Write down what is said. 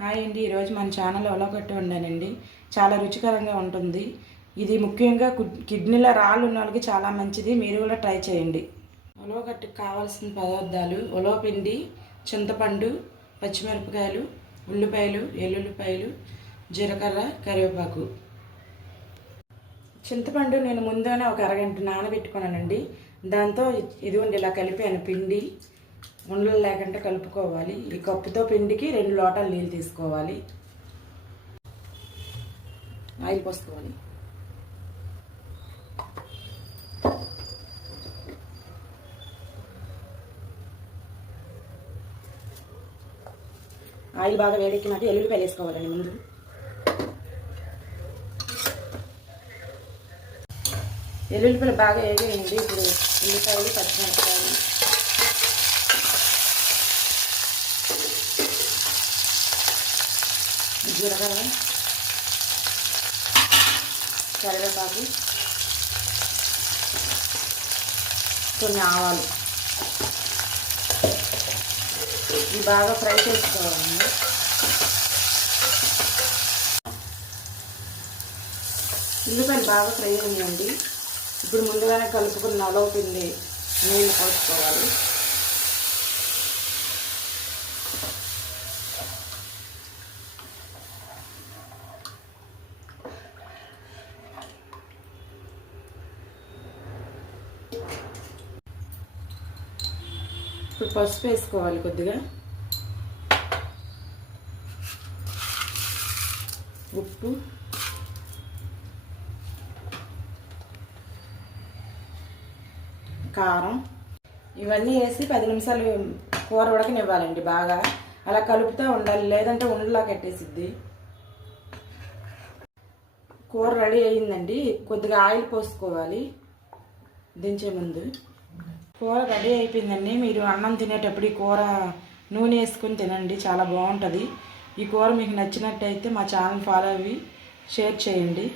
Hi అండి, ఈరోజు మన ఛానల్లో ఉలవకట్టు వండానండి. చాలా రుచికరంగా ఉంటుంది. ఇది ముఖ్యంగా కిడ్నీల రాళ్ళు ఉన్న వాళ్ళకి చాలా మంచిది. మీరు కూడా ట్రై చేయండి. ఉలవకట్టుకు కావాల్సిన పదార్థాలు: ఉలవపిండి, చింతపండు, పచ్చిమిరపకాయలు, ఉల్లిపాయలు, ఎల్లుల్లిపాయలు, జీలకర్ర, కరివేపాకు. చింతపండు నేను ముందుగానే ఒక అరగంట నానబెట్టుకున్నానండి. దాంతో ఇదిగోండి ఇలా కలిపాను పిండి. ఉండలు లేకుండా కలుపుకోవాలి. ఈ కప్పుతో పిండికి 2 లోటాలు నీళ్ళు తీసుకోవాలి. ఆయిల్ పోసుకోవాలి. ఆయిల్ బాగా వేడెక్కినాక ఎల్లుల్లిపాయలు వేసుకోవాలండి. ముందు ఎల్లుల్లిపాయలు బాగా వేగేయండి. ఇప్పుడు ఉల్లిపాయలు, పచ్చిమిరపకాయలు, జీలకర్ర, కరివేపాకు, కొన్ని ఆవాలు ఇవి బాగా ఫ్రై చేసుకోవాలండి. ఉల్లిపాయలు బాగా ఫ్రై అయ్యండి. ఇప్పుడు ముందుగానే కలుపుకున్న ఉలవపిండి నీళ్ళు పోసుకోవాలి. ఇప్పుడు పసుపు వేసుకోవాలి కొద్దిగా, ఉప్పు, కారం ఇవన్నీ వేసి 10 నిమిషాలు కూర ఉడకనివ్వాలండి. బాగా అలా కలుపుతూ ఉండాలి, లేదంటే ఉండలా కట్టేసిద్ది. కూర రెడీ అయ్యిందండి. కొద్దిగా ఆయిల్ పోసుకోవాలి దించే ముందు. కూర రెడీ అయిపోయిందండి. మీరు అన్నం తినేటప్పుడు ఈ కూర నూనె వేసుకొని తినండి, చాలా బాగుంటుంది. ఈ కూర మీకు నచ్చినట్టయితే మా ఛానల్ ఫాలో అయ్యి షేర్ చేయండి.